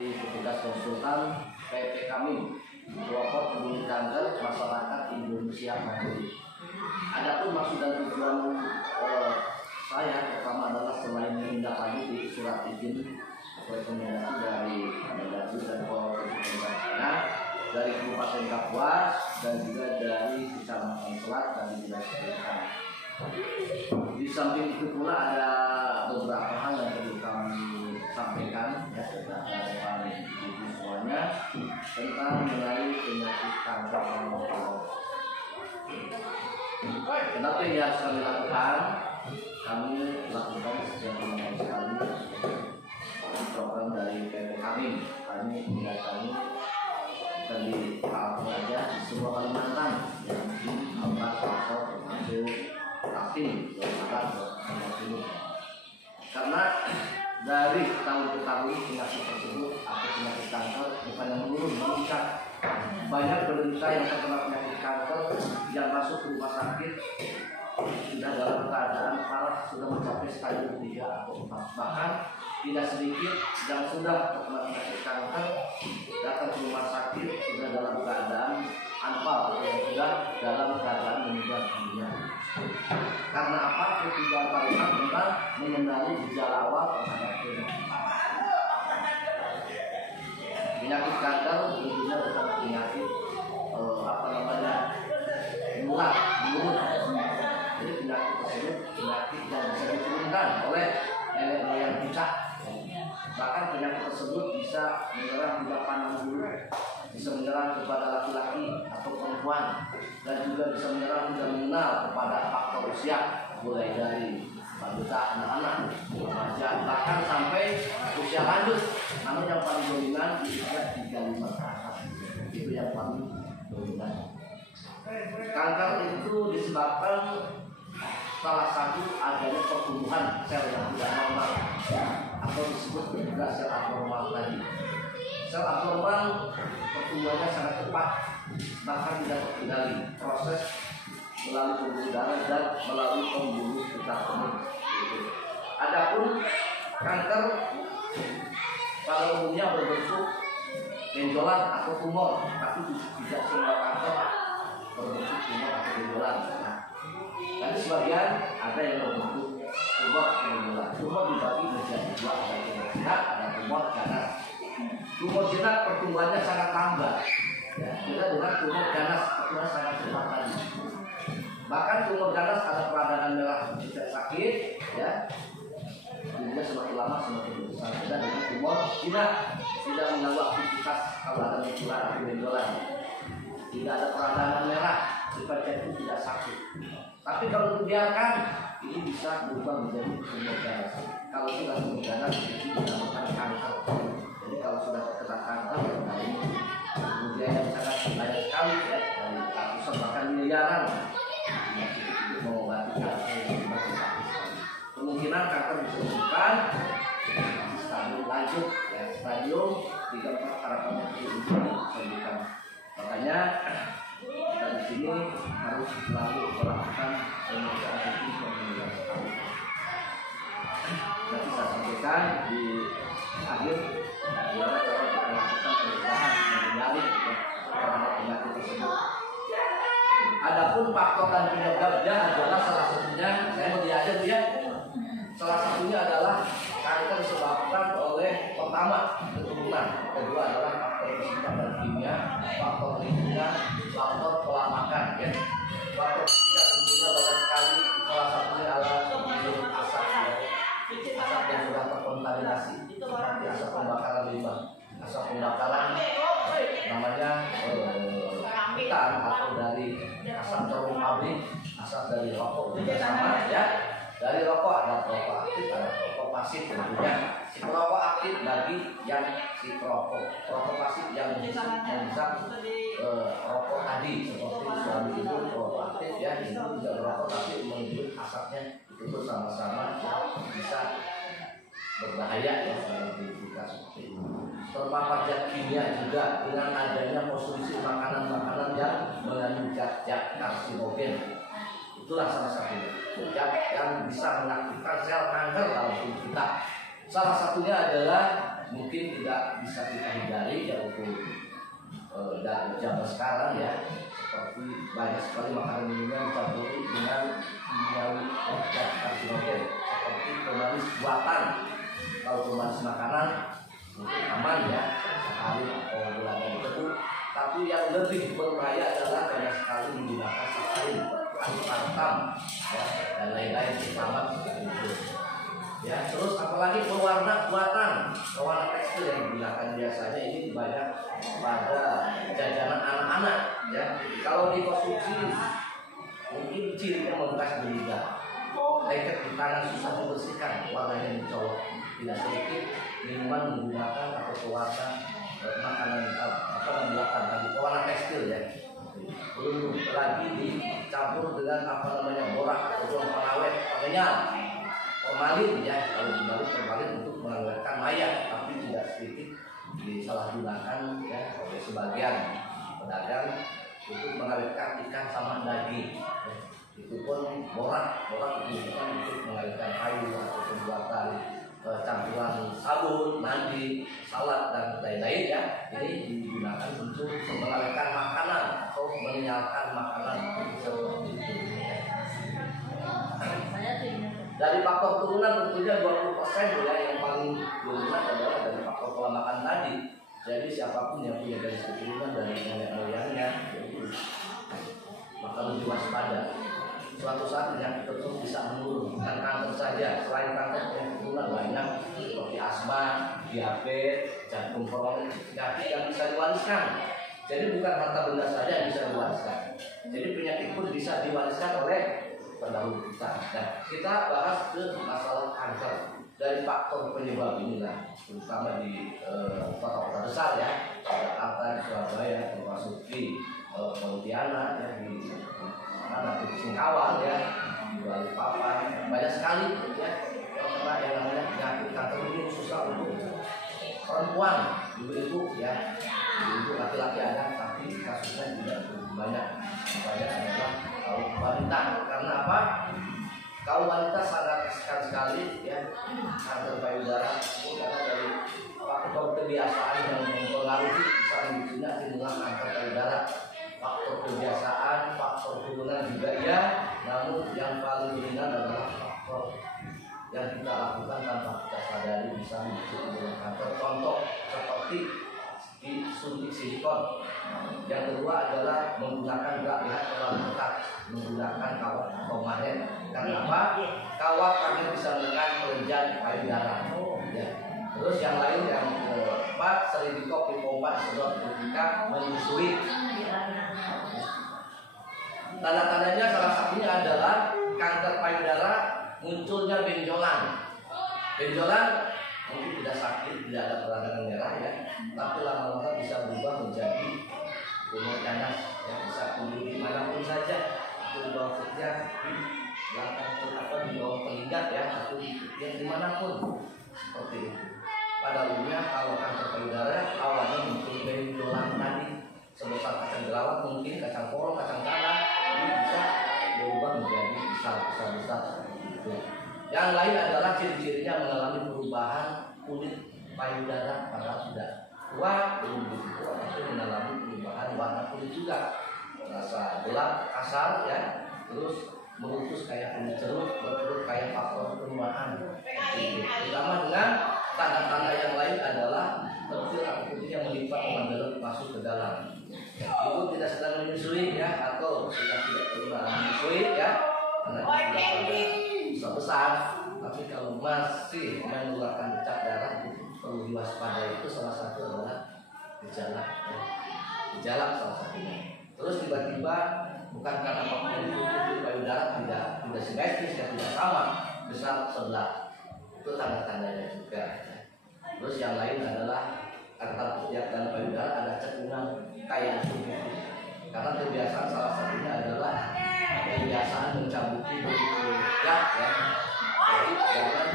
Petugas konsultan PP kami kelompok peduli kanker masyarakat Indonesia Mandiri. Adapun maksud dan tujuan saya pertama adalah selain menindaklanjuti surat izin rekomendasi dari Kemendagri dan Polres dari Kabupaten Kapuas dan juga dari Kecamatan Selat dan juga sekitar. Di samping itu pula ada beberapa hal yang perlu kami sampaikan ya kepada depan ibu semuanya tentang mengenai penyakit kanker paru-paru. Kenapa ini harus kami lakukan? Kami lakukan sejak lama sekali program dari PP kami. Kami mendatangi dari Papua aja di sebuah Kalimantan yang di Albat atau termasuk Kasih, karena dari tahun ke tahun penyakit tersebut atau penyakit kanker bukan yang menurun, meningkat. Banyak penderita yang terkena penyakit kanker yang masuk ke rumah sakit sudah dalam keadaan parah, sudah mencapai stadium 3 atau 4. Bahkan tidak sedikit yang sudah terkena penyakit kanker datang ke rumah sakit sudah dalam keadaan anfal atau yang sudah dalam keadaan meninggal dunia. Karena apa? Ketiga kalimat tentang mengenali gejala awal terhadap penyakit kanker. Tentunya bukan penyakit menular, jadi penyakit tersebut penyakit yang bisa diturunkan oleh nenek moyang kita. Bahkan penyakit tersebut bisa menyerang tidak pandang bulu, bisa menyerang kepada laki-laki atau perempuan, dan juga bisa menyerang tidak mengenal kepada faktor usia, mulai dari balita, anak-anak, remaja, bahkan sampai usia lanjut. Namun yang paling dominan di usia 35 ke atas, itu yang paling dominan. Kanker itu disebabkan salah satu adanya pertumbuhan sel yang tidak normal atau disebut juga sel abnormal tadi. Sel abnormal pertumbuhannya sangat cepat, bahkan tidak terkendali. Proses melalui pembuluh darah dan melalui pembuluh getah kemih. Adapun kanker pada umumnya berbentuk benjolan atau tumor, tapi tidak semua kanker berbentuk tumor atau benjolan. Tapi sebagian ada yang berbentuk tumor atau benjolan. Tumor dibagi menjadi dua, ada tumor jinak, ada tumor ganas. Tumor jinak pertumbuhannya sangat lambat, ya, beda dengan tumor ganas pertumbuhannya sangat cepat tadi. Bahkan tumor ganas ada peradangan merah tidak sakit, ya, jadinya semakin lama semakin besar. Beda dengan tumor jinak, tidak mengganggu aktivitas kalau ada benjolan atau benjolan. Tidak ada peradangan merah, sifatnya itu tidak sakit. Tapi kalau dibiarkan, ini bisa berubah menjadi tumor ganas. Kalau sudah tumor ganas, itu dinamakan kanker. Jadi kalau sudah terkena kanker, kemudian yang sangat banyak sekali, ya, dari ratusan bahkan miliaran untuk mengobati kanker yang masih sakit. Kemungkinan kanker disebabkan stadium lanjut, ya, stadium 3-4 harapan itu disebutkan. Makanya dari sini harus selalu melakukan pemeriksaan rutin pemeriksaan sekali. Nanti saya sampaikan di akhir bagaimana cara kita melakukan pencegahan menghindari terhadap penyakit tersebut. Adapun faktor dan penyebabnya adalah salah satunya, saya mau diajar ya. Salah satunya adalah kanker disebabkan oleh pertama keturunan, kedua adalah faktor fisika dan kimia, faktor lingkungan, faktor pola makan. Ya. Faktor fisika tentunya banyak sekali. Salah satunya adalah minum asap, ya. Asap yang sudah terkontaminasi, seperti asap pembakaran limbah, asap pembakaran namanya hutan atau dari asap corong pabrik, asap dari rokok juga sama, ya. Dari rokok ada perokok aktif, ada perokok pasif tentunya. Si perokok aktif bagi yang si perokok pasif yang bisa rokok tadi seperti suami itu perokok aktif, ya, itu juga berokok tapi menghirup asapnya itu sama-sama bisa berbahaya, ya, seperti seperti itu. Terpapar zat kimia juga dengan adanya konsumsi makanan-makanan yang mengandung zat karsinogen. Itulah salah satunya yang bisa mengaktifkan sel kanker dalam tubuh kita. Salah satunya adalah mungkin tidak bisa kita hindari ya untuk zaman sekarang ya, seperti banyak sekali makanan minuman dicampuri dengan kimiawi dan karsinogen seperti pemanis buatan. Kalau pemanis makanan mungkin aman ya, sekali atau bulan itu. Tapi yang lebih berbahaya adalah banyak sekali menggunakan sakarin, aspartam ya, dan lain-lain selamat seperti itu. Ya, terus apalagi pewarna buatan, pewarna tekstil yang digunakan biasanya ini banyak pada jajanan anak-anak ya. Kalau dikonsumsi mungkin cirinya membekas berlidah, lengket di tangan susah dibersihkan, warnanya mencolok. Tidak sedikit minuman menggunakan atau pewarna makanan buatan tadi, pewarna tekstil ya. Belum lagi dicampur dengan borak atau pengawet penyal, formalin ya. Kalau dibalik formalin untuk mengawetkan mayat, tapi tidak sedikit disalahgunakan ya oleh sebagian pedagang untuk mengawetkan ikan sama daging ya. Itu pun borak digunakan untuk mengawetkan kayu atau pembuatan campuran sabun, mandi, salad dan lain-lain ya. Ini digunakan untuk mengawetkan makanan atau menyenyalkan makanan seperti itu. Dari faktor turunan tentunya 20% ya, yang paling dominan adalah dari faktor pola makan tadi. Jadi siapapun yang punya garis keturunan dari nenek moyangnya, maka lebih waspada. Suatu saat penyakit tersebut bisa menurun, bukan kanker saja. Selain kanker keturunan banyak seperti asma, diabetes, jantung koroner, penyakit yang bisa diwariskan. Jadi bukan harta benda saja yang bisa diwariskan. Jadi penyakit pun bisa diwariskan oleh pendahulu kita. Nah, kita bahas ke masalah kanker dari faktor penyebab inilah, terutama di kota-kota besar ya, Jakarta, Surabaya, termasuk di Pontianak ya, di mana di Singkawang ya, di Balikpapan, banyak sekali ya yang namanya penyakit kanker ini khususnya untuk perempuan, ibu-ibu ya, ibu-ibu laki-laki ada, tapi kasusnya tidak banyak adalah kaum wanita. Karena apa? Kaum wanita sangat riskan sekali ya kanker payudara itu karena dari faktor kebiasaan yang mempengaruhi bisa munculnya timbulnya kanker payudara. Faktor kebiasaan, faktor turunan juga ya, namun yang paling dominan adalah faktor yang kita lakukan tanpa kita sadari bisa menyebabkan kanker. Contoh seperti disuntik silikon. Yang kedua adalah menggunakan gerak leher terlalu ketat, menggunakan kawat atau magnet. Karena apa? Kawat magnet bisa menekan kelenjar payudara. Ya. Terus yang lain yang keempat, sering dikop dipompa disedot ketika menyusui. Tanda-tandanya salah satunya adalah kanker payudara munculnya benjolan. Benjolan mungkin tidak sakit, tidak ada peradangan merah ya, tapi lama-lama bisa berubah menjadi tumor ganas yang bisa tumbuh di manapun saja, atau di bawah ketiak, di belakang atau di bawah telinga ya, atau di ketiak dimanapun seperti itu. Pada umumnya kalau kanker payudara awalnya muncul benjolan tadi sebesar kacang jerawat, mungkin kacang polong, kacang tanah, ini bisa berubah menjadi besar seperti itu. Yang lain adalah ciri-cirinya mengalami perubahan kulit payudara pada sudah tua, belum begitu, tapi mengalami perubahan warna kulit juga, rasa gelap, kasar ya, terus melutus kayak kulit jeruk, berperut kayak faktor perubahan. Ditambah dengan tanda-tanda yang lain adalah kecil atau putih yang melipat membelok masuk ke dalam. Ibu tidak sedang menyusui ya, atau sudah tidak pernah menyusui ya, karena bisa besar, tapi kalau masih mengeluarkan bercak darah perlu diwaspadai. Itu salah satu adalah gejala ya. Gejala salah satunya. Terus tiba-tiba bukan karena faktor itu payudara tidak simetris ya, tidak sama besar sebelah, itu tanda-tandanya juga ya. Terus yang lain adalah antara ketiak dan payudara ada cekungan kayak itu, karena kebiasaan salah satunya adalah kebiasaan mencabuti ketiak ya. Jadi jangan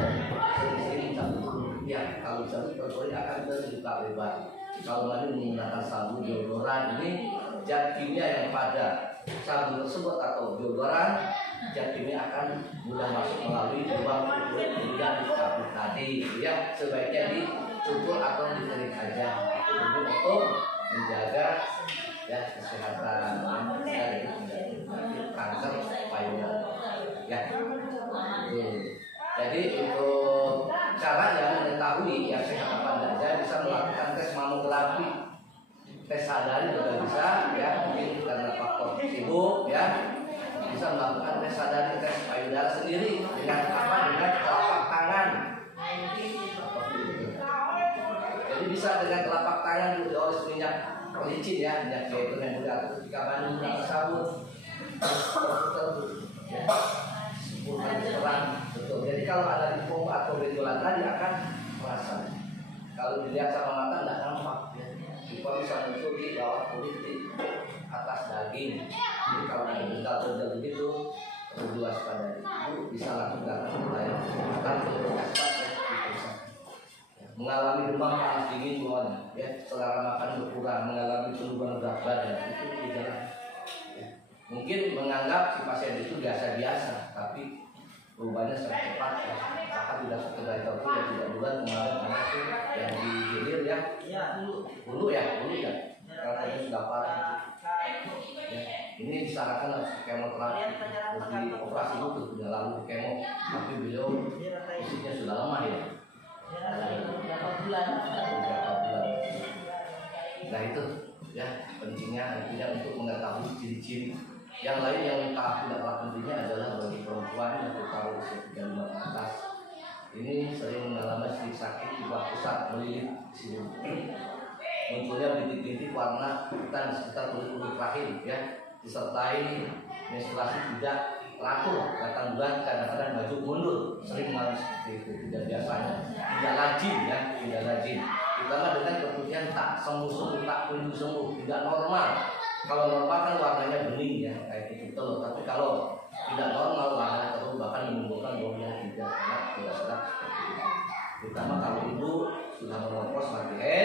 sering-sering mencabuti ketiak. Kalau dicabut perut akan terbuka lebar. Kalau lagi menggunakan sabun deodoran, ini zat kimia yang pada sabun tersebut atau deodoran, zat kimia akan mudah masuk melalui lubang kulit hingga dicabut tadi ya. Sebaiknya dicukul atau diterik aja. Itu untuk menjaga ya kesehatan dari kanker payudara. Ya. Jadi untuk caranya mengetahui yang sehat apa enggak, bisa melakukan tes mamografi, tes sadari juga bisa ya, mungkin karena faktor sibuk ya, bisa melakukan tes sadari, tes payudara sendiri dengan apa? Dengan telapak tangan. Jadi bisa dengan telapak tangan dioles minyak licin ya, minyak zaitun yang mudah, atau ketika mandi menggunakan sabun, ya, betul. Jadi kalau ada lipom atau benjolan tadi akan terasa. Kalau dilihat sama mata tidak nampak ya. Lipom bisa muncul di bawah kulit, di atas daging. Jadi kalau ada benjolan begitu perlu diwaspadai. Itu bisa langsung datang ke pelayanan kesehatan untuk diperiksa. Mengalami demam panas dingin semuanya, ya, selera makan berkurang, mengalami penurunan berat badan, itu gejala. Ya. Mungkin menganggap si pasien itu biasa-biasa, tapi perubahannya sangat cepat. Ya. Bahkan tidak sekedar itu ya, tidak bulan kemarin anak itu yang dihilir ya, bulu ya, kalau tadi sudah parah. Ya. Ini disarankan harus kemoterapi, terus di operasi itu sudah lalu kemo, tapi beliau fisiknya sudah lemah ya. Berapa bulan. Nah itu ya pentingnya artinya untuk mengetahui ciri-ciri. Yang lain yang tak tidak kalah pentingnya adalah bagi perempuan yang terutama usia 35 ke atas, ini sering mengalami sedikit sakit di bawah pusat melilit di sini. Munculnya bintik-bintik warna hitam di sekitar kulit rahim ya, disertai menstruasi tidak teratur, datang bulan kadang-kadang maju mundur, sering malam seperti itu, tidak biasanya, tidak lazim ya, tidak lazim. Ditambah dengan kemudian tak semu-semu, tak kunjung-semu, tidak normal. Kalau normal kan warnanya bening ya, kayak gitu telur. Tapi kalau tidak normal warnanya terus bahkan menimbulkan bau yang tidak enak, tidak sedap seperti itu. Ditambah kalau ibu sudah menopos mati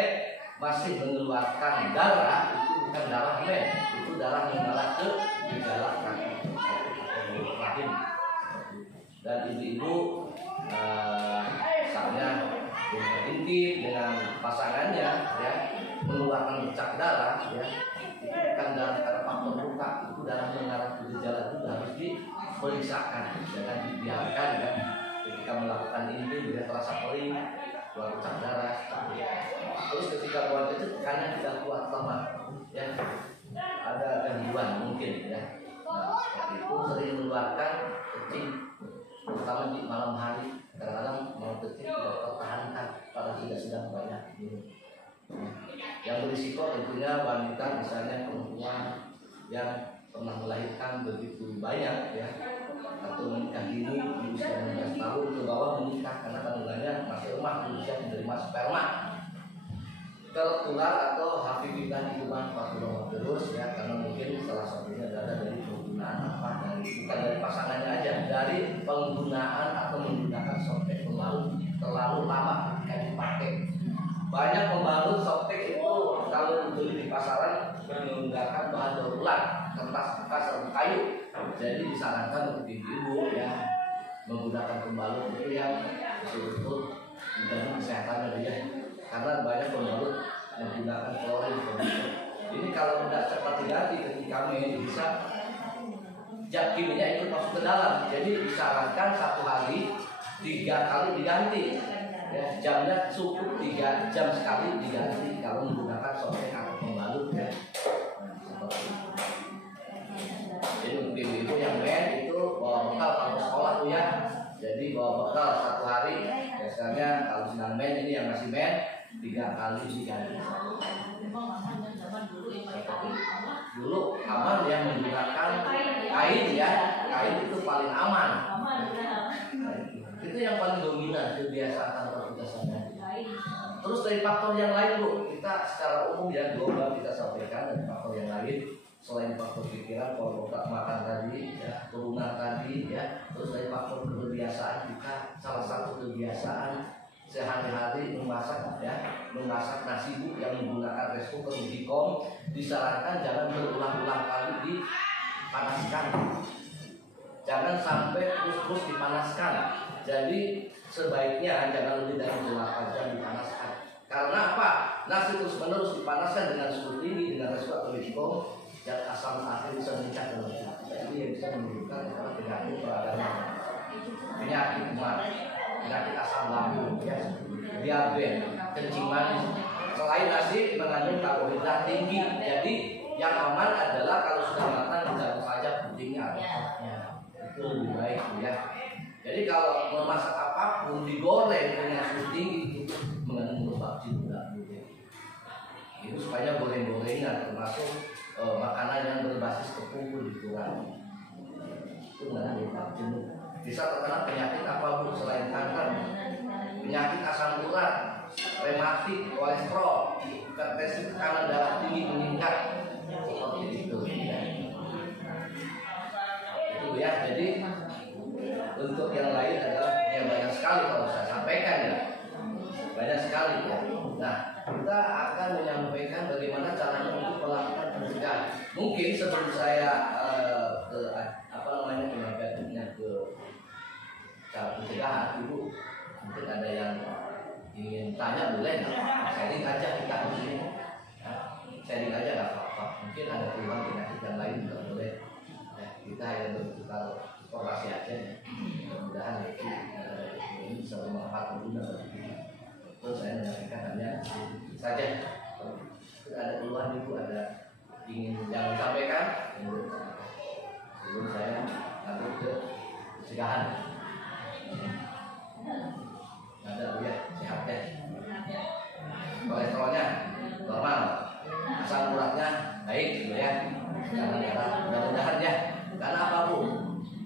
masih mengeluarkan darah, itu bukan darah men, itu darah mengalah ke gejala kanker rahim. Dan ibu-ibu misalnya dengan intip dengan pasangannya ya, mengeluarkan bercak darah ya, itu bukan darah karena faktor luka, itu darah mengarah ke gejala, itu harus diperiksakan, jangan dibiarkan ya. Ketika melakukan intip dia terasa perih, keluar bercak darah. Terus ketika buang itu tekannya tidak kuat, lemah ya, ada gangguan mungkin ya. Nah, itu sering mengeluarkan kencing, terutama di malam hari. Kadang-kadang mau kencing tidak tertahankan karena tidak sedang banyak minum. Yang berisiko tentunya wanita, misalnya perempuan yang pernah melahirkan begitu banyak ya, atau menikah dini di usia 16 tahun ke bawah menikah karena kandungannya masih lemah, di usia menerima sperma, tertular atau HIV di rumah papiloma terus ya, karena mungkin salah satunya adalah dari penggunaan apa, dari bukan dari pasangannya aja, dari penggunaan atau menggunakan softtek terlalu lama ketika dipakai. Banyak pembalut softtek itu kalau dibeli di pasaran menggunakan bahan daur ulang, kertas bekas atau kayu. Jadi disarankan untuk ibu ya menggunakan pembalut itu yang betul-betul menjaga kesehatannya dia. Karena banyak pembalut menggunakan klorin. Ini kalau tidak cepat diganti ketika bisa zat kimianya ikut masuk ke dalam. Jadi disarankan 1 hari 3 kali diganti. Ya, jamnya cukup 3 jam sekali diganti kalau menggunakan softtek atau pembalut ya. Jadi untuk ibu yang men itu bawa bekal kalau sekolah tuh ya. Jadi bawa bekal 1 hari. Biasanya kalau sedang men ini yang masih men 3 kali diganti. Dulu aman ya menggunakan kain ya, kain itu paling aman. Itu yang paling dominan kebiasaan tanpa kita sadari. Terus dari faktor yang lain bu, kita secara umum ya global kita sampaikan dari faktor yang lain selain faktor pikiran, pola makan tadi, ya, turunan tadi, ya, terus dari faktor kebiasaan kita, salah satu kebiasaan sehari-hari memasak, ya, memasak nasi bu yang menggunakan rice cooker dikom, disarankan jangan berulang-ulang kali dipanaskan, jangan sampai terus dipanaskan. Jadi sebaiknya jangan lebih dari 8 jam dipanaskan. Karena apa? Nasi terus-menerus dipanaskan dengan suhu tinggi dengan resveratrol dan asam akhir bisa meningkat dalam tubuh. Jadi yang bisa menimbulkan adalah penyakit peradangan, penyakit mah, penyakit asam lambung, ya, diabetes, kencing manis. Selain nasi mengandung karbohidrat tinggi, jadi yang aman adalah kalau sudah matang tidak saja putihnya atau topnya. Itu lebih baik, ya. Jadi kalau memasak apapun digoreng dengan suhu tinggi itu mengandung lemak jenuh. Itu supaya goreng-gorengan termasuk makanan yang berbasis tepung pun dikurangi. Itu mengandung lemak jenuh. Bisa terkena penyakit apapun selain kanker, penyakit asam urat, rematik, kolesterol, hipertensi, tekanan darah tinggi meningkat. Seperti itu, ya. Itu ya. Jadi untuk yang lain adalah yang banyak sekali kalau saya sampaikan, ya. Banyak sekali, ya. Nah, kita akan menyampaikan bagaimana caranya untuk melakukan pencegahan. Mungkin sebelum saya menyampaikannya ke cara pencegahan, Ibu mungkin ada yang ingin tanya, boleh nggak? Sharing aja kita di sini. Sharing aja nggak apa-apa. Mungkin ada keluhan penyakit yang lain juga boleh. Kita hanya bertukar informasi aja, ya. Mudah-mudahan ini bisa bermanfaat pengguna. Terus saya menyampaikan hanya saja. Ada keluhan Ibu, ada ingin yang disampaikan sebelum saya lanjut ke pencegahan. Ada Bu, ya, sehat, ya. Kolesterolnya normal, asam uratnya baik, gitu, ya. Karena mudah-mudahan, ya. Karena apa, Bu?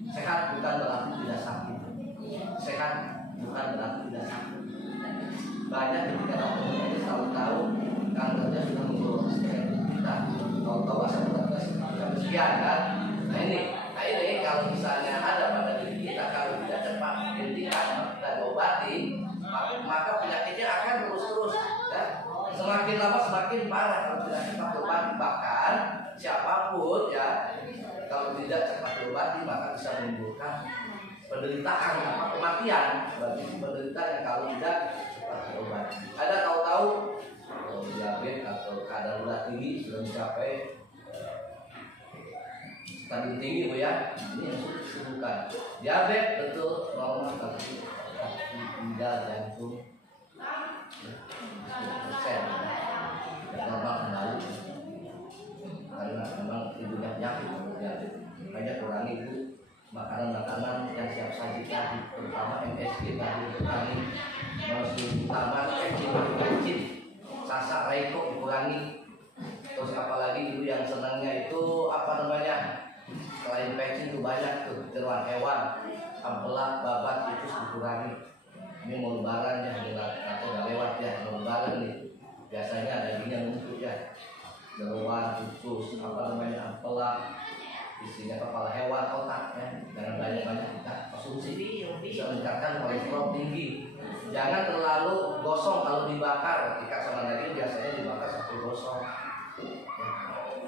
Sehat bukan berarti tidak sakit. Sehat bukan berarti tidak sakit. Banyak ketika dokter tahu-tahu kankernya sudah memprotes kita, tahu-tahu asam uratnya sudah sekian, kan? Nah ini kalau misalnya ada pada diri kita, kalau tidak cepat dihentikan dan obati, maka penyakitnya akan terus-terus, ya. Semakin lama semakin parah kalau tidak cepat diobati. Bahkan siapapun, ya, kalau tidak cepat diobati maka bisa menimbulkan penderitaan atau kematian bagi penderita yang kalau tidak cepat diobati. Ada tahu-tahu diabetes atau kadar gula tinggi sudah mencapai stadium tinggi, Bu, ya. Ini yang sulit disembuhkan. Diabetes betul normal, tapi ginjal, jantung 10% normal kembali. Karena memang ibunya penyakit, banyak kurangi itu makanan-makanan yang siap saji tadi, terutama MSG tadi, kurangi masuk utama kecil, sasak raiko dikurangi. Terus apalagi ibu yang senangnya itu apa namanya, selain pecin itu banyak tuh jeruan hewan, ampela, babat itu dikurangi. Ini mau lebaran, ya, atau udah lewat, ya, mau lebaran nih, biasanya dagingnya numpuk, ya. Jeruan, usus, apa namanya, ampela, isinya kepala hewan, otak, ya. Jangan banyak-banyak kita konsumsi, bisa meningkatkan kolesterol tinggi. Jangan terlalu gosong kalau dibakar. Ketika sama daging biasanya dibakar sampai gosong, ya.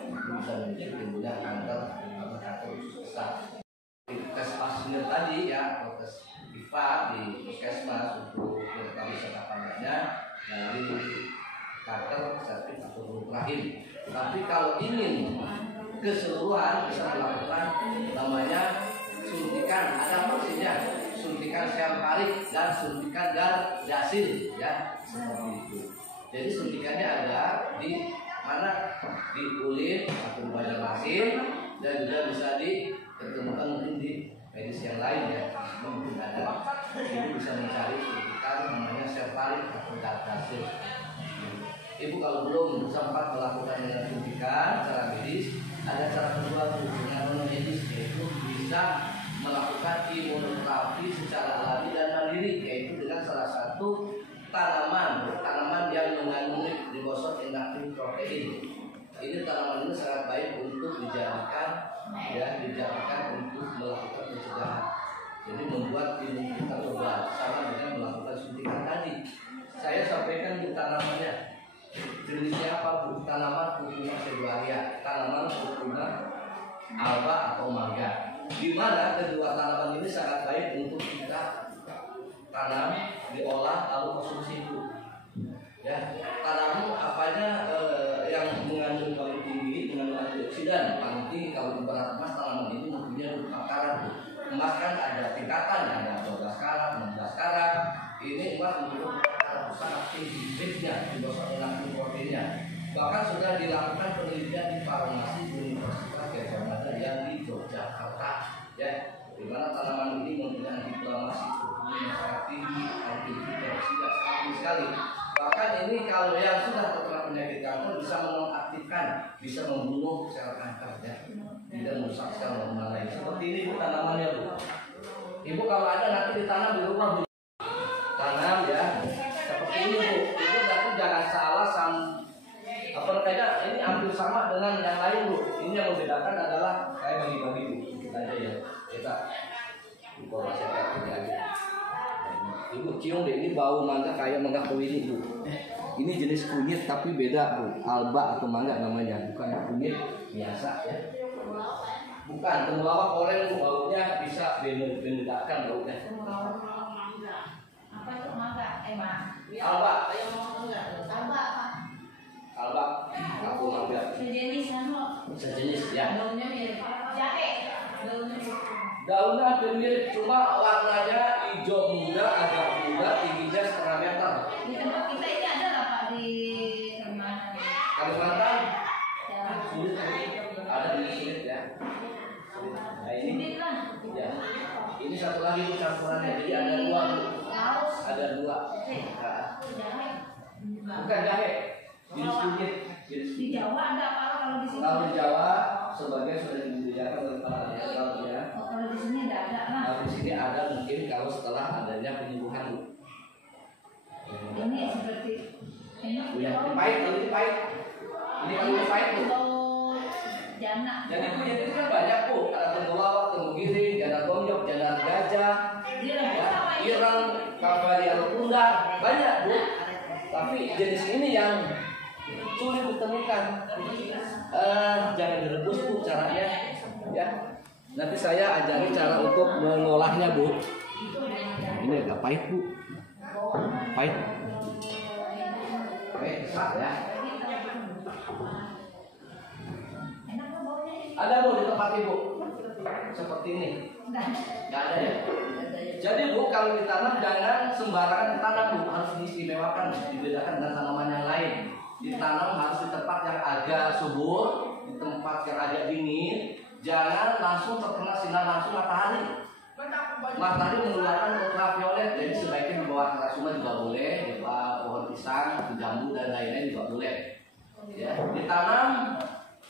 Itu bisa memicu timbulnya kanker, terutama kanker usus besar. Tes pasien tadi, ya, tes IFA di puskesmas untuk mengetahui setapannya dari kanker serviks atau mulut rahim. Tapi kalau ingin keseluruhan bisa melakukan namanya suntikan, ada porsinya, suntikan sel tarik dan suntikan gardasil, ya, seperti itu. Jadi suntikannya ada di mana, di kulit atau di bagian lasin, dan juga bisa ditemukan mungkin di medis yang lain, ya. Mungkin ada, ibu bisa mencari suntikan namanya sel tarik atau gardasil. Ibu kalau belum sempat melakukan dengan suntikan secara medis, ada cara kedua dengan non medis, yaitu bisa melakukan imunoterapi secara alami dan mandiri, yaitu dengan salah satu tanaman yang mengandung glifosat inaktif protein. Ini tanaman ini sangat baik untuk dijadikan untuk melakukan pencegahan. Jadi membuat imun kita berubah sama dengan melakukan suntikan tadi. Saya sampaikan di tanamannya. Jenisnya apa, Bu? Tanaman Curcuma sebaria, tanaman Curcuma alba atau mangga. Di mana kedua tanaman ini sangat baik untuk kita tanam, diolah, lalu konsumsi, Bu. Ya, tanamu apanya yang mengandung kalori tinggi, mengandung antioksidan. Paling tinggi kalau berat emas tanaman ini mempunyai akaran. Emas kan ada tingkatan, ada 12 karat, 16 karat. Ini emas mempunyai akaran sangat tinggi ziknya, dibosoknya proteinnya. Bahkan sudah dilakukan penelitian di farmasi Universitas Gadjah Mada yang di Yogyakarta, ya, di mana tanaman ini mempunyai antiinflamasi, berfungsi sangat tinggi, antioksidan sangat tinggi sekali. Bahkan ini kalau yang sudah terkena penyakit kanker bisa menonaktifkan, bisa membunuh sel kanker, ya, tidak merusak sel normal lain. Seperti ini Bu tanamannya Bu. Ibu kalau ada nanti ditanam di rumah Bu. Tanam ya, seperti ini Bu. Ibu nanti jangan salah ini hampir sama dengan yang lain Bu. Ini yang membedakan adalah kayak bagi-bagi Bu. Kita aja ya, kita informasi kayak ini aja. Ibu cium deh, ini bau mangga kayak mangga ini Bu. Ini jenis kunyit tapi beda Bu. Alba atau mangga namanya, bukan kunyit biasa ya. Bukan, temulawak oren Bu, baunya bisa membedakan baunya. Apa itu mangga? Alba. Alba apa? Alba, aku mangga. Sejenis Sejenis ya. daunnya mirip jahe. Daunnya hampir mirip, cuma warnanya hijau muda, agak muda, tingginya 1,5 meter. Di tempat kita ini ada nggak Pak di Kalimantan Ya. sulit, ada di sulit ya. Nah ini, Sulit lah. ya. Ini satu lagi Bu campurannya, jadi ada 2 Bu. Laos. Ada 2. Nah, Jahe. bukan jahe, jenis kunyit. Di Jawa ada apa kalau di sini? Kalau di Jawa sebagian sudah dibudidayakan oleh para lokal ya. Oh, kalau di sini tidak ada lah. Kalau di sini ada mungkin kalau setelah adanya penyembuhan Bu. Ini seperti ini. Bu yang ini pahit, ini pahit. Ini kan ini pahit Bu. Jana. Jadi kunyit itu kan banyak Bu. Ada temulawak, temugiring, jana gomyok, jana gajah, ya, ireng, kavaria tunda, banyak Bu. Tapi jenis ini yang sulit ditemukan. Jangan direbus Bu caranya, ya. Nanti saya ajari cara untuk mengolahnya Bu. Ini agak pahit Bu. Pahit. Oke, sah ya. Ada Bu di tempat Ibu. Seperti ini. Nggak ada ya. Jadi Bu kalau ditanam jangan sembarangan ditanam Bu, harus diistimewakan, dibedakan dengan tanaman yang lain. Ditanam harus di tempat yang agak subur, di tempat yang agak dingin. Jangan langsung terkena sinar langsung matahari. Matahari mengeluarkan ultraviolet, jadi sebaiknya di bawah teras rumah juga boleh, di bawah pohon pisang, jambu dan lain-lain juga boleh. Ya, ditanam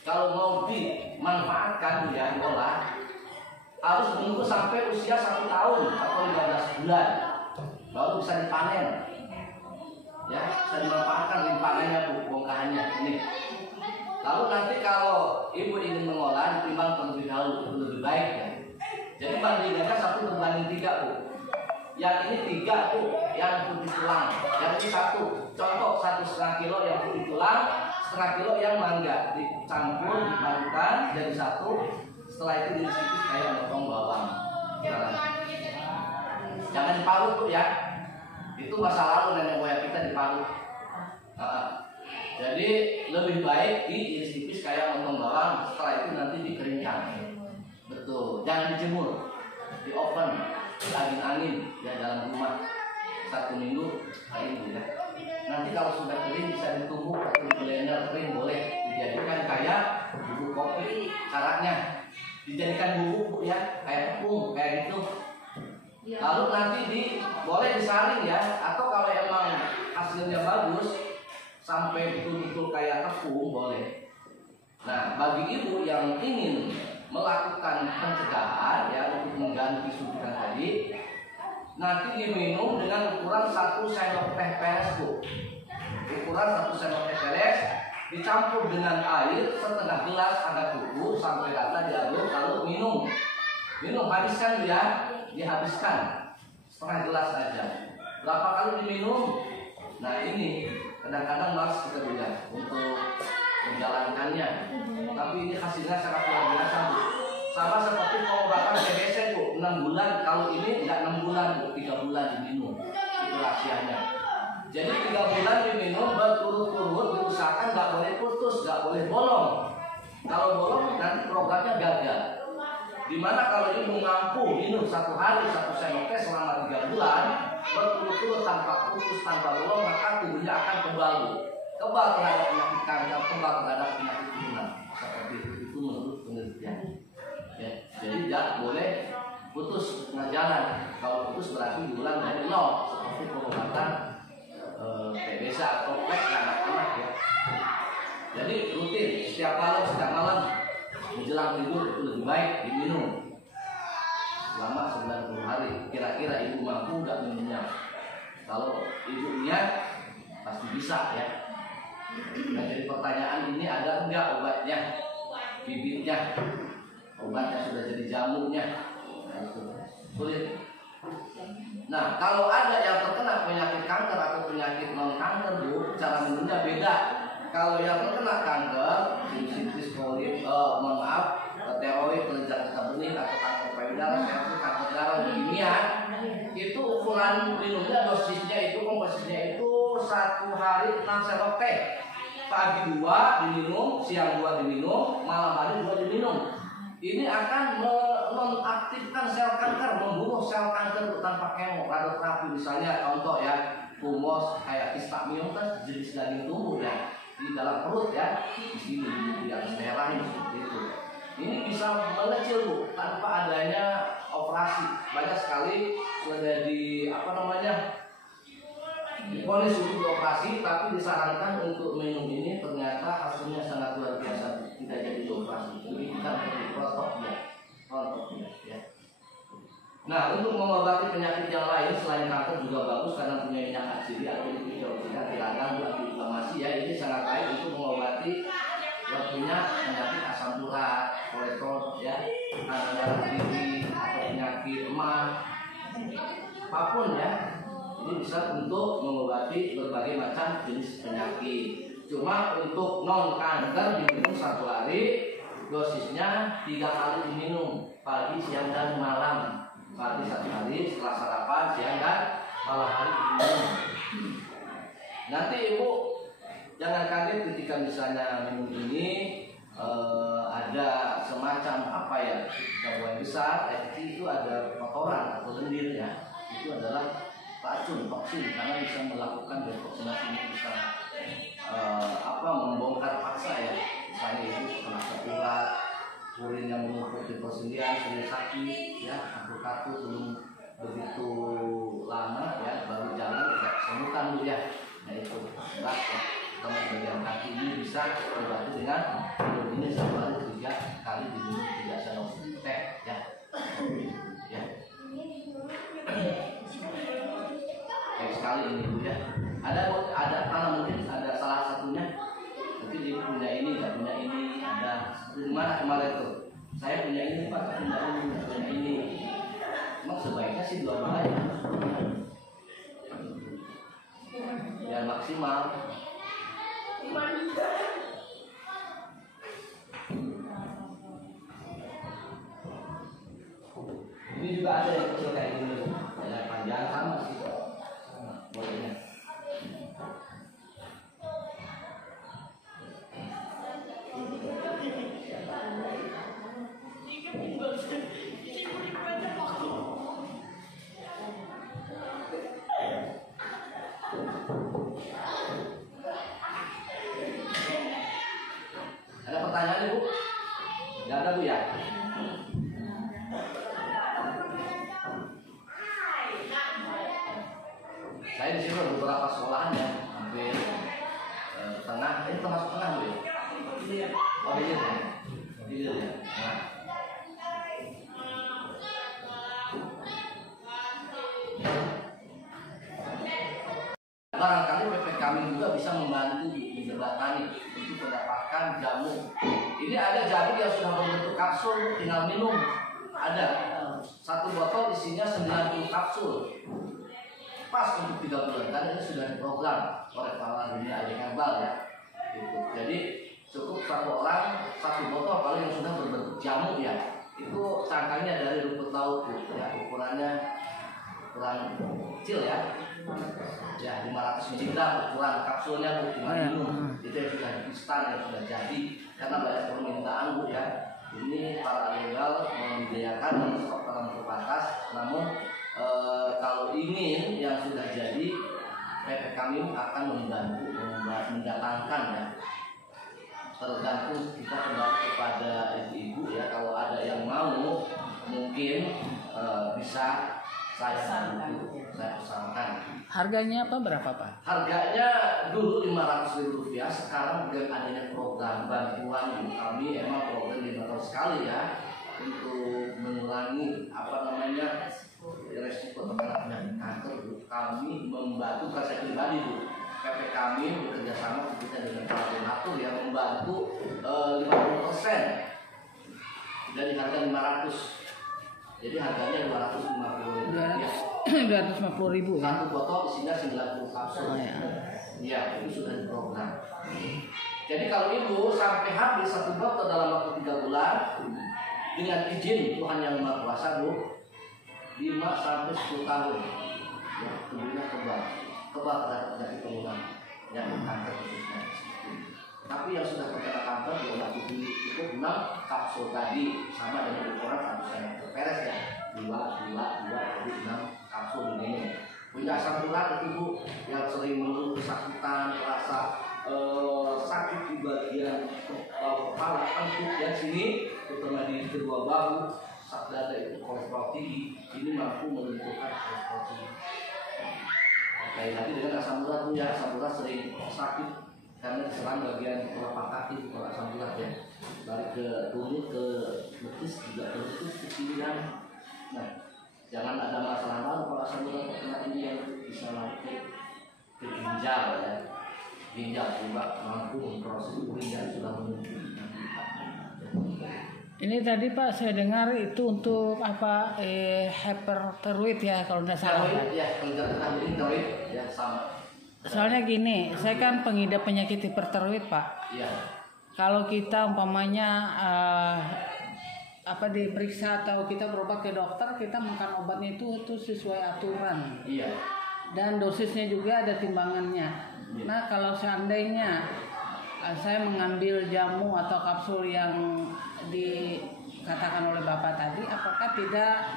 kalau mau dimanfaatkan ya diolah harus menunggu sampai usia 1 tahun atau 15 bulan baru bisa dipanen. Ya, bisa dimanfaatkan panennya Bu, bongkahannya ini. Lalu nanti kalau Ibu ingin mengolah ditimbang terlebih dahulu, itu lebih baik ya. Jadi bandingannya 1:3 Bu. Yang ini 3 Bu, yang putih tulang. Yang ini 1. Contoh 1,5 kilo yang putih tulang, 1,5 kilo yang mangga. Dicampur, dipadukan jadi 1. Setelah itu diresipis kayak motong bawang. Jangan diparut Bu ya. Itu masa lalu nenek moyang kita diparut. Jadi lebih baik diiris tipis kayak motong bawang. Setelah itu nanti dikeringkan. Betul. Jangan dijemur. Di oven, di angin-angin ya dalam rumah 1 minggu kering ya. Nanti kalau sudah kering bisa ditumbuk atau di blender kering boleh dijadikan kayak bubuk kopi. Caranya dijadikan bubuk ya kayak tepung kayak gitu. Lalu nanti boleh disaring ya, atau kalau emang hasilnya bagus sampai betul-betul kayak tepung boleh. Nah, bagi ibu yang ingin melakukan pencegahan ya untuk mengganti suntikan tadi, nanti diminum dengan ukuran 1 sendok teh peres Bu. Ukuran 1 sendok teh peres dicampur dengan air setengah gelas agak cukup sampai rata diaduk lalu minum. Minum habiskan ya. Dihabiskan setengah gelas saja. Berapa kali diminum? Nah ini kadang-kadang malas kita juga untuk menjalankannya. Tapi ini hasilnya sangat luar biasa Bu. Sama seperti pengobatan TBC Bu, 6 bulan. Kalau ini enggak 6 bulan Bu, 3 bulan diminum. Itu rahasianya. Jadi 3 bulan diminum berturut-turut, diusahakan nggak boleh putus, nggak boleh bolong. Kalau bolong nanti programnya gagal. Dimana kalau ibu mampu minum 1 hari 1 sendok teh selama 3 bulan berturut-turut tanpa putus, tanpa bolong, maka tubuhnya akan kebal terhadap penyakit kanker, kebal terhadap penyakit turunan. Seperti itu menurut penelitian. Ya, jadi tidak boleh putus tengah jalan. Kalau putus berarti diulang dari nol, seperti pengobatan TBC atau PEK anak-anak ya. Jadi rutin setiap malam menjelang tidur itu lebih baik diminum selama 90 hari. Kira-kira ibu mampu nggak minumnya? Kalau ibunya pasti bisa ya. Nah, jadi pertanyaan ini ada enggak obatnya, bibitnya, obatnya sudah jadi jamunya? Nah, itu sulit. Nah, kalau ada yang terkena penyakit kanker atau penyakit non kanker, Bu, cara minumnya beda. Kalau yang terkena kanker, sinusitis, kolit, teroid, kelenjar getah bening atau kanker payudara, kanker darah, leukemia, itu ukuran minumnya, dosisnya itu, komposisinya itu 1 hari 6 sendok teh. Pagi 2 diminum, siang 2 diminum, malam hari 2 diminum. Ini akan menonaktifkan sel kanker, membunuh sel kanker tanpa kemo, radioterapi misalnya. Contoh ya, tumor kayak istamium kan jenis daging tumbuh ya di dalam perut ya, di sini di atas daerah ini seperti itu. Ini bisa mengecil, Bu, tanpa adanya operasi. Banyak sekali sudah diponis untuk operasi, tapi disarankan untuk minum ini ternyata hasilnya sangat luar biasa, tidak jadi operasi. Jadi kita menjadi protok ya. Nah, untuk mengobati penyakit yang lain selain kanker juga bagus karena punya minyak atsiri atau antioksidan, tiragan, antiinflamasi ya. Ini sangat baik untuk mengobati yang punya penyakit asam urat, kolesterol ya, kanker darah tinggi atau penyakit emah, apapun ya. Ini bisa untuk mengobati berbagai macam jenis penyakit. Cuma untuk non kanker diminum 1 hari, dosisnya 3 kali diminum, pagi, siang dan malam. Pagi 1 hari setelah sarapan, siang dan malam hari diminum. Nanti ibu jangan kaget ketika misalnya minum ini ada semacam gangguan besar, itu ada kotoran atau lendir ya. Itu adalah racun, toksin, karena bisa melakukan detoksinasi, ini bisa membongkar paksa ya. Misalnya itu kena urat, urin yang menumpuk di persendian, sudah sakit ya, kaku belum begitu lama ya, baru jalan tidak semutan Bu ya. Nah itu berat ya. Kalau bagian kaki ini bisa diobati dengan minum ini 1 hari 3 kali diminum 3 sendok teh ya. Ya. Baik sekali ini Bu ya. Ada karena mungkin ada salah satunya. Mungkin dia punya ini, nggak punya ini. Ada di mana kemarin tuh? Saya punya ini Pak, punya ini. Emang sebaiknya sih dua-duanya. Ya maksimal. Ini juga ada yang kecil kayak gini, ada panjang sama sih, bolehnya. Ada pertanyaan Bu? Nggak ada Bu ya? Saya di sini beberapa sekolahan ya, hampir tengah, ini termasuk tengah Bu ya? Oh hilir ya? Hilir ya? Nah. Barangkali PPKM juga bisa membantu menjembatani untuk mendapatkan jamu. Ini ada jamu yang sudah berbentuk kapsul, tinggal minum. Ada 1 botol isinya 90 kapsul. Pas untuk 3 bulan, karena ini sudah diprogram oleh para dunia herbal ya. Gitu. Jadi cukup 1 orang 1 botol kalau yang sudah berbentuk jamu ya. Itu cangkangnya dari rumput laut ya, ukurannya ukuran kecil ya. Ya 500 mg ukuran kapsulnya Bu, cuma minum. Itu yang sudah instan, yang sudah jadi karena banyak permintaan Bu ya. Ini para legal menyediakan namun stok dalam terbatas. Namun kalau ini yang sudah jadi, PPKM akan membantu mendatangkan ya. Tergantung kita kembali kepada ibu-ibu ya. Kalau ada yang mau mungkin bisa saya bantu, saya pesankan. Harganya apa berapa Pak? Harganya dulu Rp500.000, sekarang dengan adanya program bantuan kami emang program 5 tahun sekali ya untuk mengurangi resiko terkena penyakit kanker. Kami membantu saya pribadi Bu. PP kami bekerja sama kita dengan para donatur yang membantu 50% dari harga 500. Jadi harganya 250.000. 250.000 ya. Satu botol isinya 90 kapsul. Oh, ya. Iya, itu sudah diprogram. Jadi kalau ibu sampai habis satu botol dalam waktu 3 bulan dengan izin Tuhan yang Maha Kuasa Bu, 5 sampai 10 tahun ya, tubuhnya kebal terhadap penyakit pengulangan yang kanker khususnya. Tapi yang sudah terkena kanker diobati cukup 6 kapsul tadi, sama dengan ukuran satu saya beres ya, 2 jadi 6 kapsul diminum. Punya asam urat itu Bu yang sering mengeluh kesakitan, rasa sakit di bagian kepala, tengkuk ya sini, terutama di kedua bahu, saat dada itu kolesterol tinggi, ini mampu menentukan kolesterol tinggi. Kayak tadi dengan asam urat Bu ya, asam urat sering sakit karena diserang bagian telapak kaki kalau asam urat ya, balik ke tumit, ke betis juga ke lutut, ke pinggang. Nah, jangan ada masalah lain kalau asam urat terkena ini yang bisa naik ke ginjal ya. Ginjal juga mampu memproses ginjal sudah menunjukkan. Ini tadi Pak saya dengar itu untuk apa hyperthyroid ya kalau tidak salah Pak. Ya, hiperthyroid ya sama. Soalnya gini, saya kan pengidap penyakit hiperthyroid Pak. Iya. Kalau kita umpamanya diperiksa atau kita berobat ke dokter, kita makan obatnya itu sesuai aturan. Iya. Dan dosisnya juga ada timbangannya. Iya. Nah kalau seandainya saya mengambil jamu atau kapsul yang dikatakan oleh Bapak tadi, apakah tidak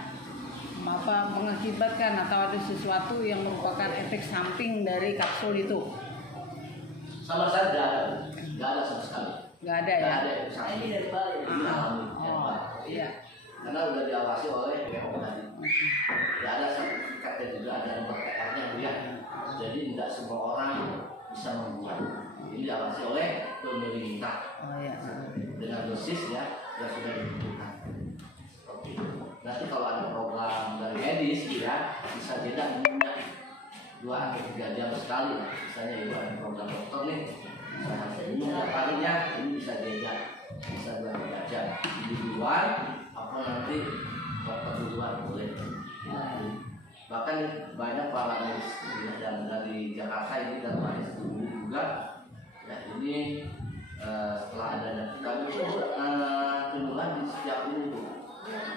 mengakibatkan atau ada sesuatu yang merupakan efek samping dari kapsul itu? Sama saja, nggak ada sama sekali. Nggak ada ya? Nggak ada efek samping. Ini dari Bali. Ini alami. Iya. Karena udah diawasi oleh WHO tadi. Ya ada sertifikatnya juga, ada nomor TR-nya Bu ya. Jadi tidak semua orang bisa membuat. Ini diawasi oleh pemerintah. Oh iya. Dengan dosis ya yang sudah ditentukan. Oke. Nanti kalau ada program dari medis ya bisa beda minumnya 2 atau 3 jam sekali. Misalnya itu ada program dokter nih, misalnya minum tiap harinya ini bisa beda, bisa 2-3 jam. Di luar apa nanti dokter duluan boleh. Bahkan banyak para medis yang dari Jakarta ini dan medis dulu juga. Ya ini setelah adanya kami kunjungan di setiap ini Bu,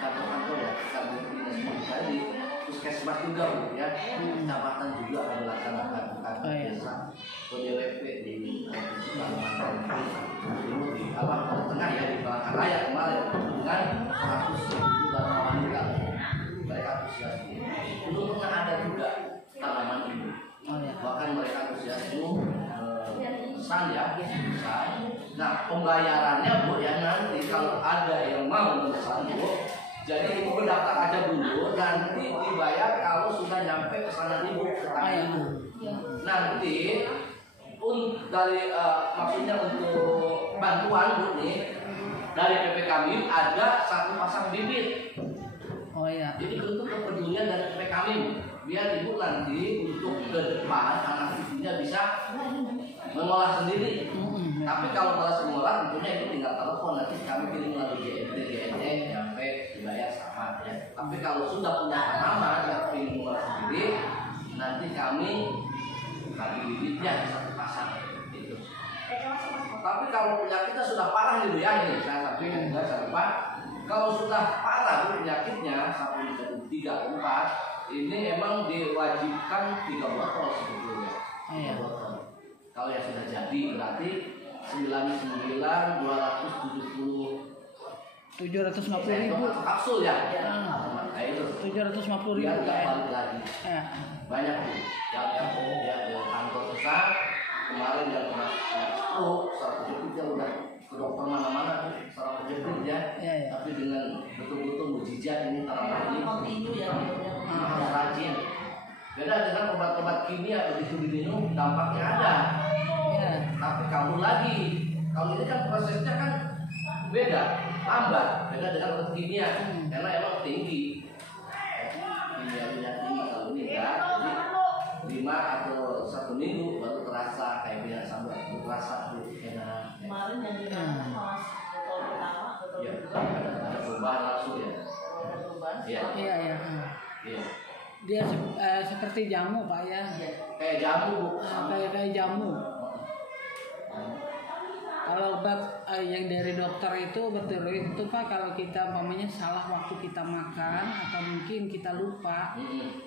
kantor-kantor ya, kantor dinas pendidikan di puskesmas juga Bu ya, kecamatan juga akan melaksanakan kantor desa PDWP di Kalimantan Timur di tengah ya, di Palangkaraya kemarin dengan 100 dan wanita mereka antusias. Belum pernah ada juga tanaman ini, bahkan mereka antusias itu pesan ya, pesan. Nah pembayarannya Bu ya, nanti kalau ada yang mau memesan Bu, jadi ibu mendaftar aja dulu, nanti dibayar kalau sudah nyampe pesanan ibu ke tangan ibu. Nanti dari maksudnya untuk bantuan Bu nih dari PPKM ada 1 pasang bibit. Oh iya. Jadi untuk kepedulian dari PPKM biar ibu nanti untuk ke depan anak ibunya bisa mengolah sendiri. Tapi kalau malas mengolah tentunya itu tinggal telepon, nanti kami kirim melalui GNT sampai dibayar sama ya. Tapi kalau sudah punya tanaman yang ingin mengolah sendiri, nanti kami bagi bibitnya 1 pasang itu. Tapi kalau penyakitnya sudah parah gitu ya, ini saya sampaikan juga saya lupa. Kalau sudah parah penyakitnya sampai 3 4 ini emang diwajibkan 3 botol sebetulnya. Iya. 3 botol. Kalau yang sudah jadi berarti 99.270 750.000. kapsul ya. Ah. Nah itu 750.000 biar nggak Pak ya. balik lagi. Ya. Banyak tuh yang kantor besar kemarin yang kena stroke, saraf kejepit dia udah ke dokter mana-mana tuh saraf kejepit ya. Iya, iya. Tapi dengan betul-betul mujizat ini terakhir ini Kontinu ya. harus rajin. Beda dengan obat-obat kimia begitu diminum dampaknya ada, Iya. tapi kabur lagi. Kalau ini kan prosesnya kan beda, lambat. Beda dengan obat kimia karena emang tinggi. Kimianya tinggi, kalau ini enggak. Jadi 5 atau 1 minggu baru terasa kayak biasa sampai terasa tuh enak. Kemarin yang di mana mas botol pertama, botol Ya, kedua ada perubahan langsung ya. ada perubahan. Iya. Iya, iya. Iya. Dia seperti jamu Pak ya. Kayak jamu Bu. Kayak jamu. Kalau obat yang dari dokter itu obat tiroid itu Pak, kalau kita umpamanya salah waktu kita makan atau mungkin kita lupa,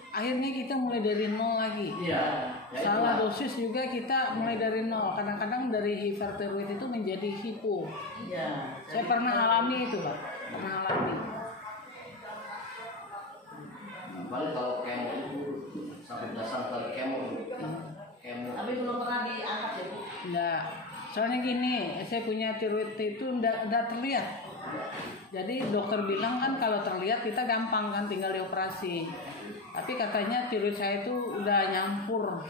akhirnya kita mulai dari nol lagi. Iya. Ya, Salah itulah. dosis juga kita mulai dari nol. Kadang-kadang dari hipertiroid itu menjadi hipo. Iya. Saya pernah alami itu Pak. Pernah alami. Paling kalau kemo itu sampai belasan kali kemo. Kemo. Tapi belum pernah diangkat ya Bu. Enggak. Soalnya gini, saya punya tiroid itu enggak terlihat. Jadi dokter bilang kan kalau terlihat kita gampang kan tinggal dioperasi. Tapi katanya tiroid saya itu udah nyampur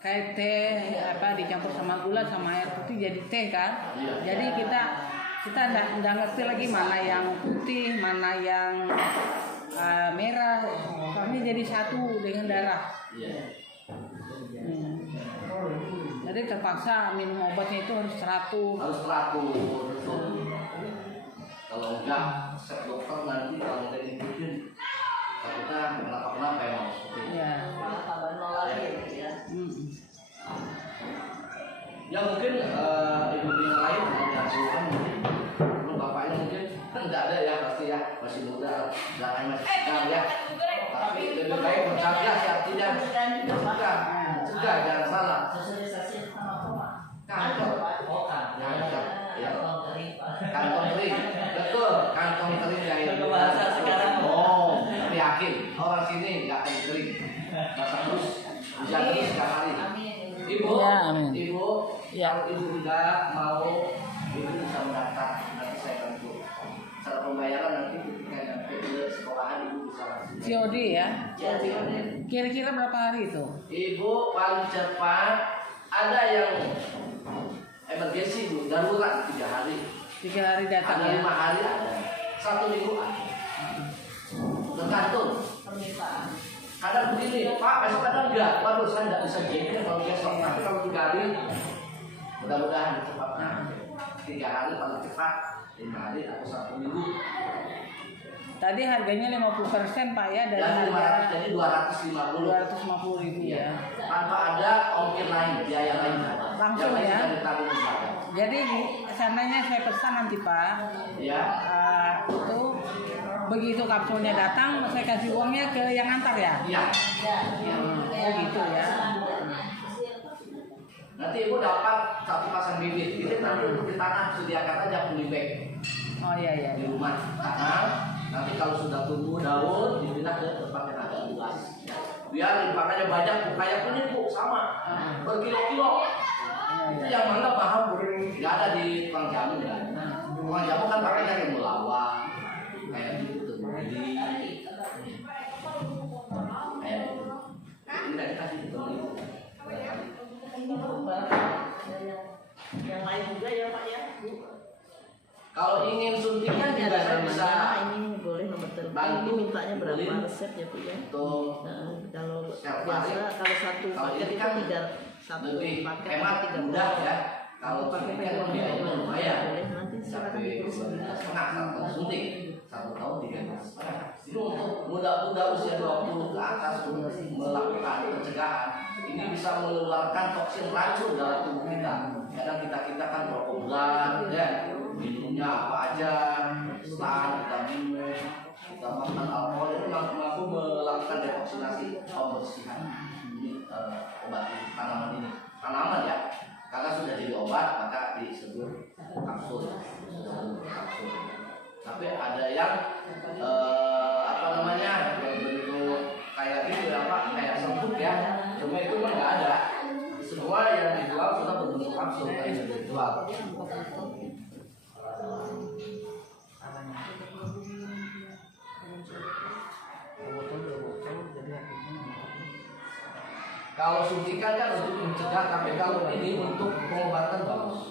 kayak teh apa dicampur sama gula sama air putih jadi teh kan. Jadi kita enggak ngerti lagi mana yang putih, mana yang merah. Soalnya jadi satu dengan darah. Iya. Jadi terpaksa minum obatnya itu harus teratur. Harus teratur. Kalau enggak, resep dokter nanti kalau nggak diikutin, takutnya kenapa emang seperti itu. Ya. Malah tambah nol lagi ya. Ya mungkin ibu yang lain ada keluhan mungkin, belum bapaknya mungkin kan enggak ada ya pasti ya masih muda, jangan masih segar ya. Tapi lebih baik mencegah sih artinya cegah jangan salah. Sosialisasi sama apa Pak? Kantor. Oh kantor. Ya. Kantong kering Pak. Kantong kering, betul kantong kering ya itu. Bahasa sekarang. Oh, tapi yakin orang sini nggak akan kering. Masa terus hujan terus setiap hari. Amin. Ibu, Ya, amin. ibu, Ya. kalau ibu tidak mau, ibu bisa mendaftar nanti saya bantu. Cara pembayaran nanti ketika sampai ke sekolahan ibu bisa langsung. COD ya. Ya, Kira-kira berapa hari itu? Ibu paling cepat ada yang emergency bu, darurat 3 hari. 3 hari datang Ada ya. 5 hari ada, 1 minggu ada. Tergantung. permintaan. Kadang begini, Pak besok ada enggak? Waduh saya enggak bisa jadi kalau besok. Tapi kalau 3 hari, mudah-mudahan cepatnya 3 hari paling cepat, 5 hari atau 1 minggu. Tadi harganya 50% Pak ya dari Dan 500 harga jadi 250. 250.000 ya. Tanpa ada ongkir lain, biaya lain. Langsung Yang lain ya? sudah ditanggung negara. Jadi seandainya saya pesan nanti Pak, Ya. itu begitu kapsulnya datang saya kasih uangnya ke yang antar ya. Iya. Ya. Oh gitu ya. Nanti ibu dapat 1 pasang bibit. Bibit nanti untuk ditanam sediakan aja polybag Oh iya iya. di rumah. Tanam. Nanti kalau sudah tumbuh daun dipindah ke tempat yang agak luas. Biar limpahannya banyak. Kayak kunyit bu sama berkilo-kilo. Itu yang mana paham bu? Nggak ada di tukang jamu kan. Tukang jamu kan pakainya yang melawak kayak gitu terbeli. Kayak gitu. Ini nggak dikasih temen ibu. Yang lain juga ya Pak ya. Kalau ingin suntikan juga saya bisa Ini boleh nomor telepon. bantu. Ini mintanya berapa Beliin. resep ya Bu ya? Untuk Nah, kalau Setiap biasa hari. kalau satu Kalau paket ini itu kan satu lebih paket hemat, 3 mudah ya. Kalau pakai suntikan kan biayanya lumayan. boleh nanti silakan Sampai ditulis 2,5 tahun suntik 1 tahun 3,5. Itu untuk muda-muda usia 20 ke atas untuk melakukan pencegahan. Ini bisa mengeluarkan toksin racun dalam tubuh kita. Kadang kita kan rokok berat, ya minumnya apa aja, stan, kita minum, kita makan alkohol itu mampu melakukan detoksifikasi kapsul. Tapi ada yang apa namanya bentuk kayak gitu ya Pak, kayak serbuk ya. Cuma itu mah nggak ada. Semua yang dijual sudah berbentuk kapsul yang dijual. Kalau suntikan kan untuk mencegah, tapi kalau ini untuk pengobatan bagus.